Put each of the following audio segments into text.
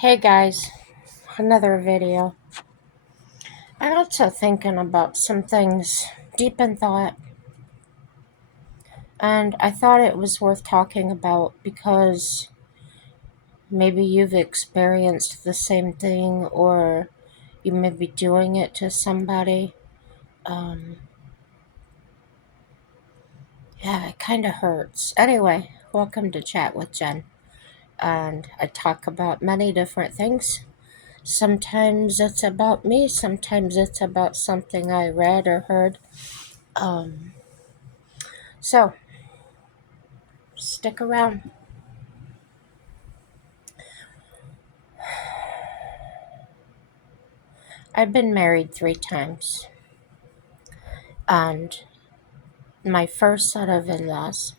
Hey guys, another video. I got to thinking about some things deep in thought, and I thought it was worth talking about because maybe you've experienced the same thing or you may be doing it to somebody. Um, yeah, it kind of hurts. Anyway, welcome to Chat with Jen, and I talk about many different things. Sometimes it's about me, sometimes it's about something I read or heard. Um, so, stick around. I've been married 3 times, and my first set of in laws,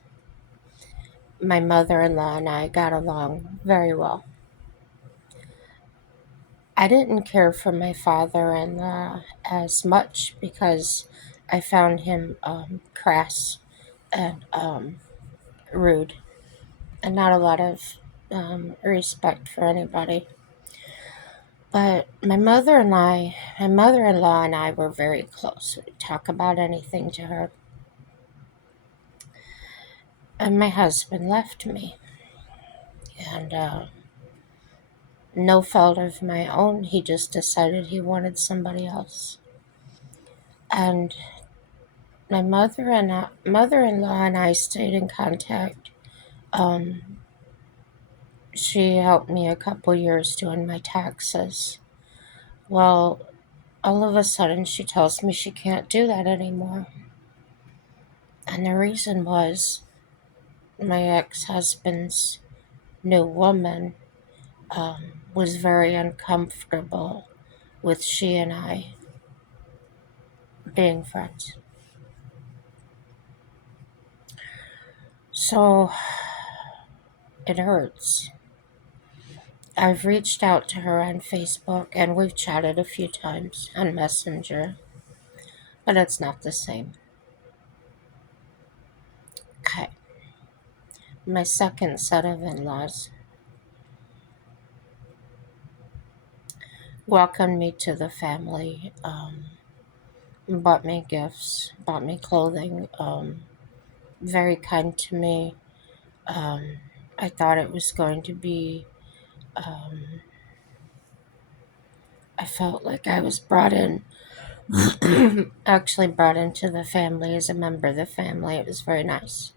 my mother in law and I got along very well. I didn't care for my father in law as much because I found him crass and rude, and not a lot of respect for anybody. But my mother-in-law and I were very close. We'd talk about anything to her. And my husband left me, and no fault of my own, he just decided he wanted somebody else. And my mother-in-law and I stayed in contact. Um, she helped me a couple years doing my taxes. Well, all of a sudden she tells me she can't do that anymore. And the reason was my ex-husband's new woman was very uncomfortable with she and I being friends. So it hurts. I've reached out to her on Facebook and we've chatted a few times on Messenger, but it's not the same. Okay. My second set of in laws welcomed me to the family, bought me gifts, bought me clothing, very kind to me. Um, I thought it was going to be, um, I felt like I was brought in, actually brought into the family as a member of the family. It was very nice.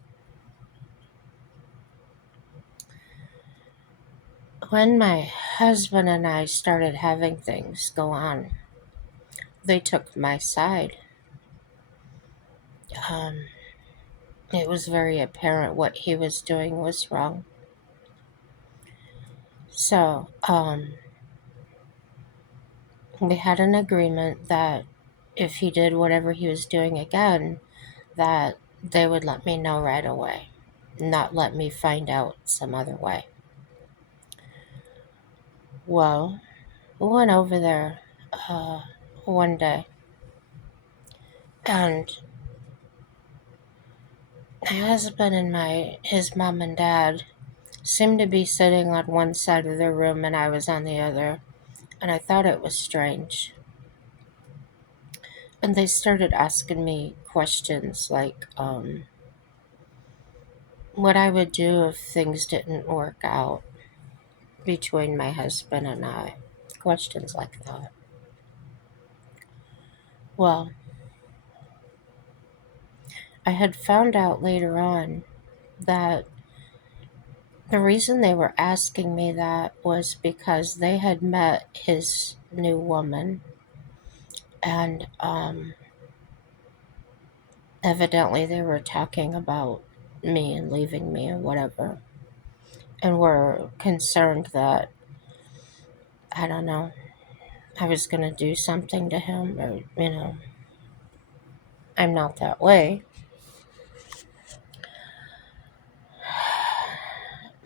When my husband and I started having things go on, they took my side. Um, it was very apparent what he was doing was wrong. So, we had an agreement that if he did whatever he was doing again, that they would let me know right away, not let me find out some other way. Well, we went over there uh, one day, and my husband and his mom and dad seemed to be sitting on one side of the room and I was on the other, and I thought it was strange. And they started asking me questions like what I would do if things didn't work out between my husband and I. Questions like that. Well, I had found out later on that the reason they were asking me that was because they had met his new woman, and evidently they were talking about me and leaving me or whatever, and were concerned that, I don't know, I was going to do something to him, or, I'm not that way,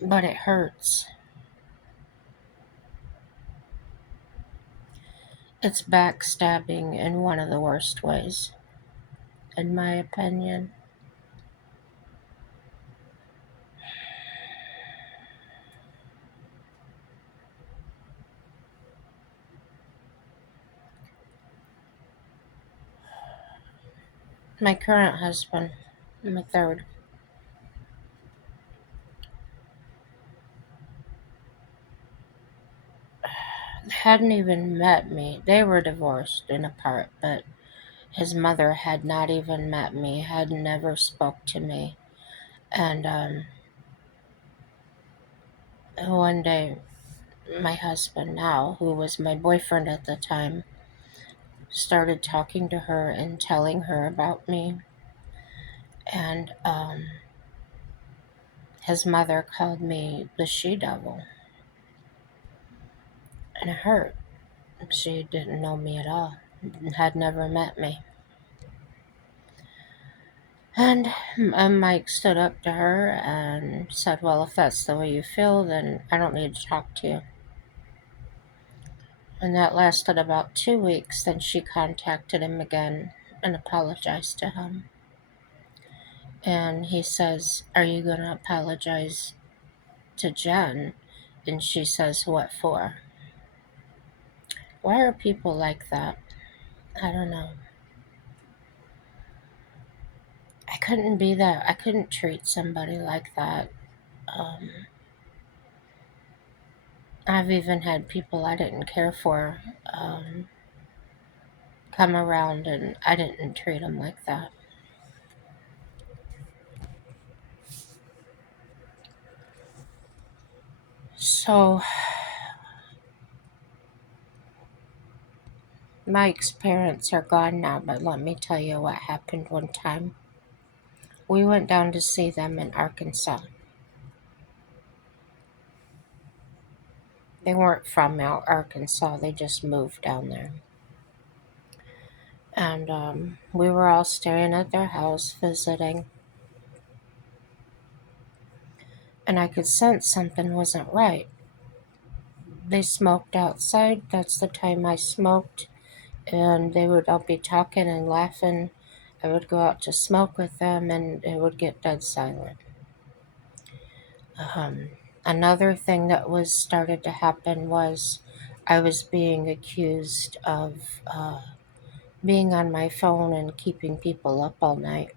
but it hurts. It's backstabbing in one of the worst ways, in my opinion. My current husband, my third, hadn't even met me. They were divorced and apart, but his mother had not even met me, had never spoke to me. And one day, my husband now, who was my boyfriend at the time, started talking to her and telling her about me. And his mother called me the she devil, and it hurt. She didn't know me at all, had never met me. And Mike stood up to her and said, "Well, if that's the way you feel, then I don't need to talk to you." And that lasted about 2 weeks. Then she contacted him again and apologized to him. And he says, "Are you going to apologize to Jen?" And she says, "What for?" Why are people like that? I don't know. I couldn't be that. I couldn't treat somebody like that. Um, I've even had people I didn't care for come around, and I didn't treat them like that. So, Mike's parents are gone now, but let me tell you what happened one time. We went down to see them in Arkansas. They weren't from Arkansas, they just moved down there. And we were all staying at their house visiting, and I could sense something wasn't right. They smoked outside. That's the time I smoked, and they would all be talking and laughing. I would go out to smoke with them, and it would get dead silent. Um, Another thing that was started to happen was I was being accused of being on my phone and keeping people up all night,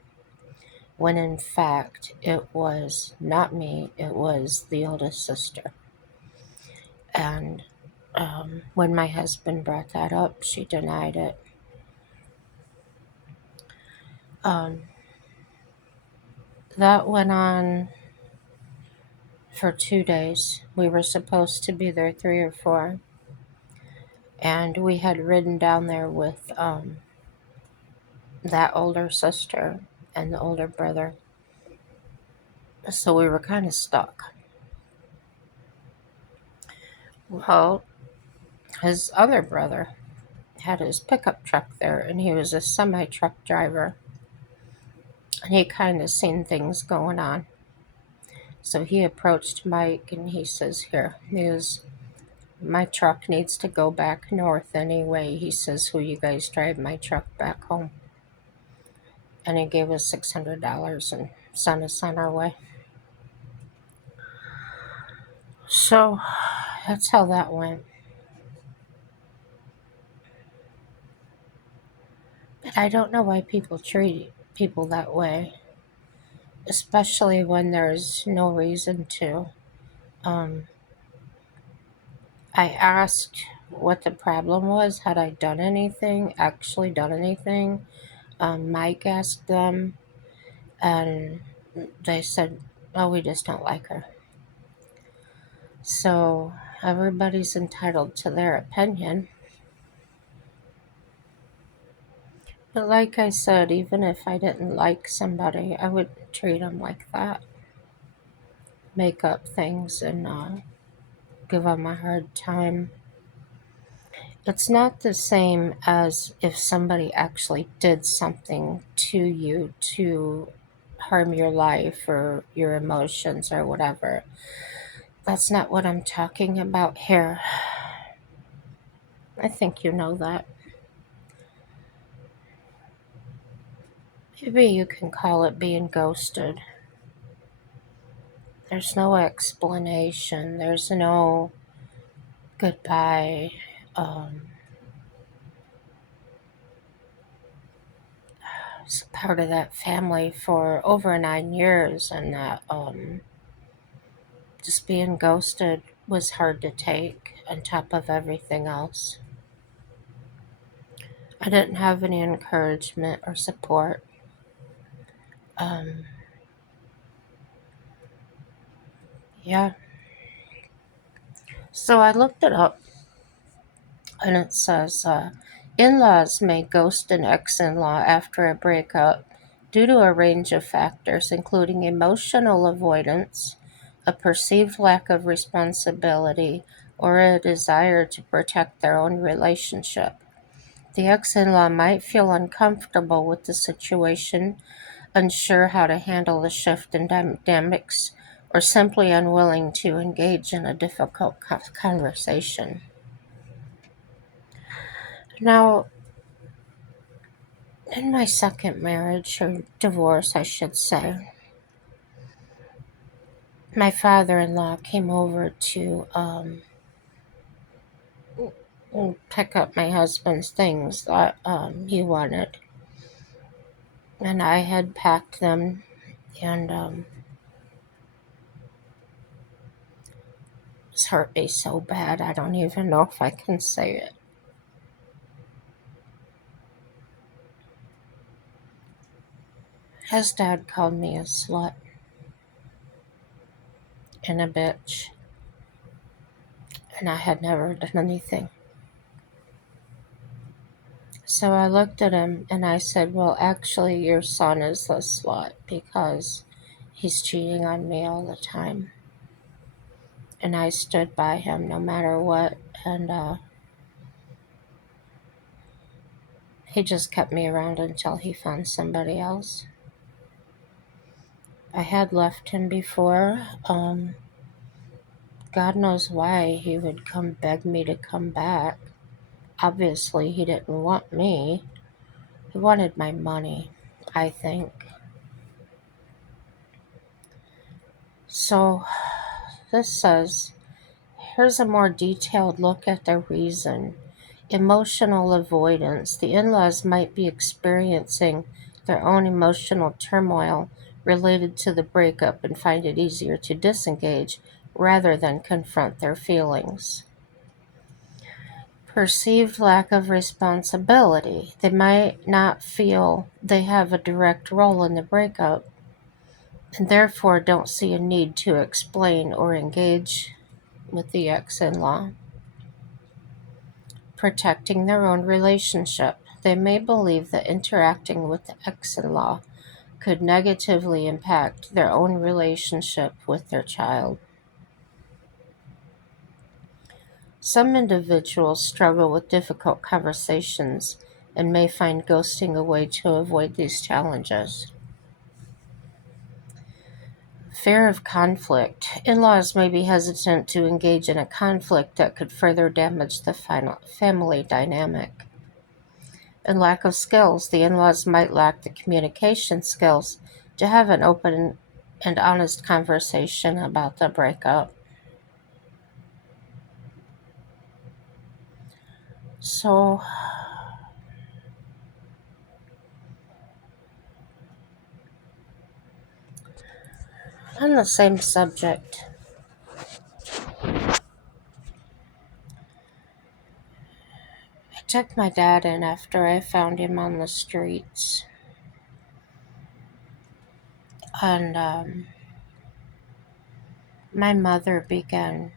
when in fact it was not me, it was the oldest sister. And when my husband brought that up, she denied it. Um, that went on for 2 days. We were supposed to be there 3 or 4, and we had ridden down there with that older sister and the older brother. So we were kind of stuck. Well, his other brother had his pickup truck there, and he was a semi truck driver, and he kind of seen things going on. So he approached Mike and he says, "Here, he goes, my truck needs to go back north anyway." He says, "Will you guys drive my truck back home?" And he gave us $600 and sent us on our way. So that's how that went. But I don't know why people treat people that way, especially when there's no reason to. Um, I asked what the problem was, had I done anything, actually done anything. Mike asked them, and they said, "Oh, we just don't like her." So everybody's entitled to their opinion. But like I said, even if I didn't like somebody, I wouldn't treat them like that. Make up things and give them a hard time. It's not the same as if somebody actually did something to you to harm your life or your emotions or whatever. That's not what I'm talking about here. I think you know that. Maybe you can call it being ghosted. There's no explanation, there's no goodbye. Um, was part of that family for over 9 years, and that just being ghosted was hard to take on top of everything else. I didn't have any encouragement or support. Um, yeah, so I looked it up, and it says in laws may ghost an ex in law after a breakup due to a range of factors, including emotional avoidance, a perceived lack of responsibility, or a desire to protect their own relationship. The ex in law might feel uncomfortable with the situation, unsure how to handle the shift in dynamics, or simply unwilling to engage in a difficult conversation. Now, in my second marriage, or divorce, I should say, my father in law came over to pick up my husband's things that he wanted. And I had packed them, and it's hurt me so bad, I don't even know if I can say it. His dad called me a slut and a bitch, and I had never done anything. So I looked at him and I said, well, actually, your son is the slut because he's cheating on me all the time. And I stood by him no matter what. And he just kept me around until he found somebody else. I had left him before. God knows why he would come beg me to come back. Obviously, he didn't want me. He wanted my money, I think. So this says, here's a more detailed look at the reason. Emotional avoidance. The in laws might be experiencing their own emotional turmoil related to the breakup and find it easier to disengage rather than confront their feelings. Perceived lack of responsibility. They might not feel they have a direct role in the breakup and therefore don't see a need to explain or engage with the ex in law. Protecting their own relationship. They may believe that interacting with the ex in law could negatively impact their own relationship with their child. Some individuals struggle with difficult conversations and may find ghosting a way to avoid these challenges. Fear of conflict. In laws may be hesitant to engage in a conflict that could further damage the family dynamic. And lack of skills. The in laws might lack the communication skills to have an open and honest conversation about the breakup. So, on the same subject, I took my dad in after I found him on the streets. And my mother began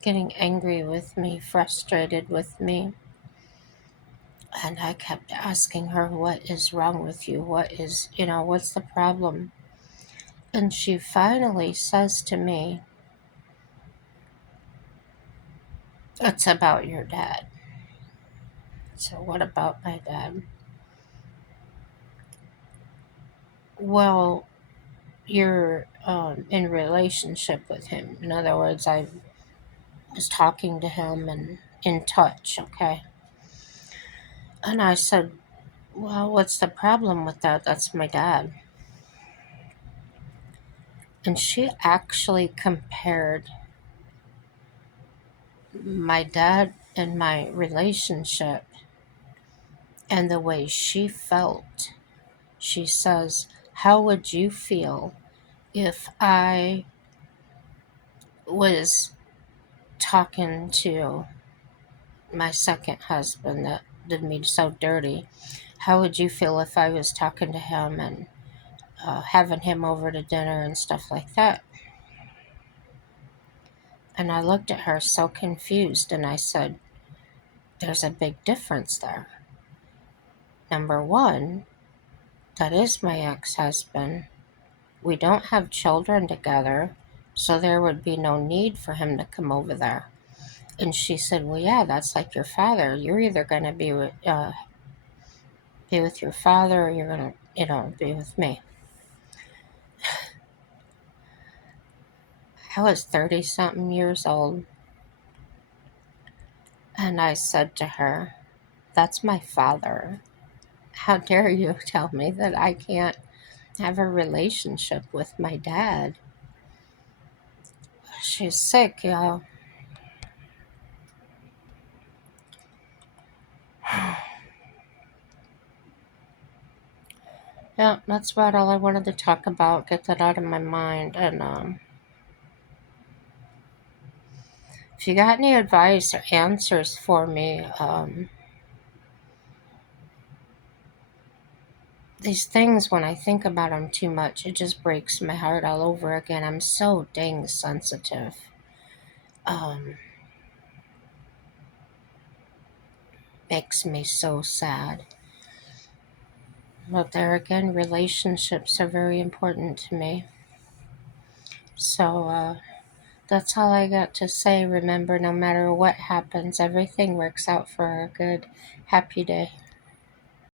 getting angry with me, frustrated with me. And I kept asking her, what is wrong with you? What's the problem? And she finally says to me, it's about your dad. So, what about my dad? Well, you're in relationship with him. In other words, I was talking to him and in touch, okay? And I said, well, what's the problem with that? That's my dad. And she actually compared my dad and my relationship and the way she felt. She says, how would you feel if I was talking to my second husband that did me so dirty? How would you feel if I was talking to him and having him over to dinner and stuff like that? And I looked at her so confused and I said, there's a big difference there. Number one, that is my ex husband. We don't have children together, so there would be no need for him to come over there. And she said, well, yeah, that's like your father. You're either going to be with your father or you're going to, be with me. I was 30 something years old. And I said to her, that's my father. How dare you tell me that I can't have a relationship with my dad? She's sick, y'all. Yeah, that's about all I wanted to talk about. Get that out of my mind. And if you got any advice or answers for me, these things, when I think about them too much, it just breaks my heart all over again. I'm so dang sensitive. Um, Makes me so sad. But there again, relationships are very important to me. So that's all I got to say. Remember, no matter what happens, everything works out for our good. Happy day.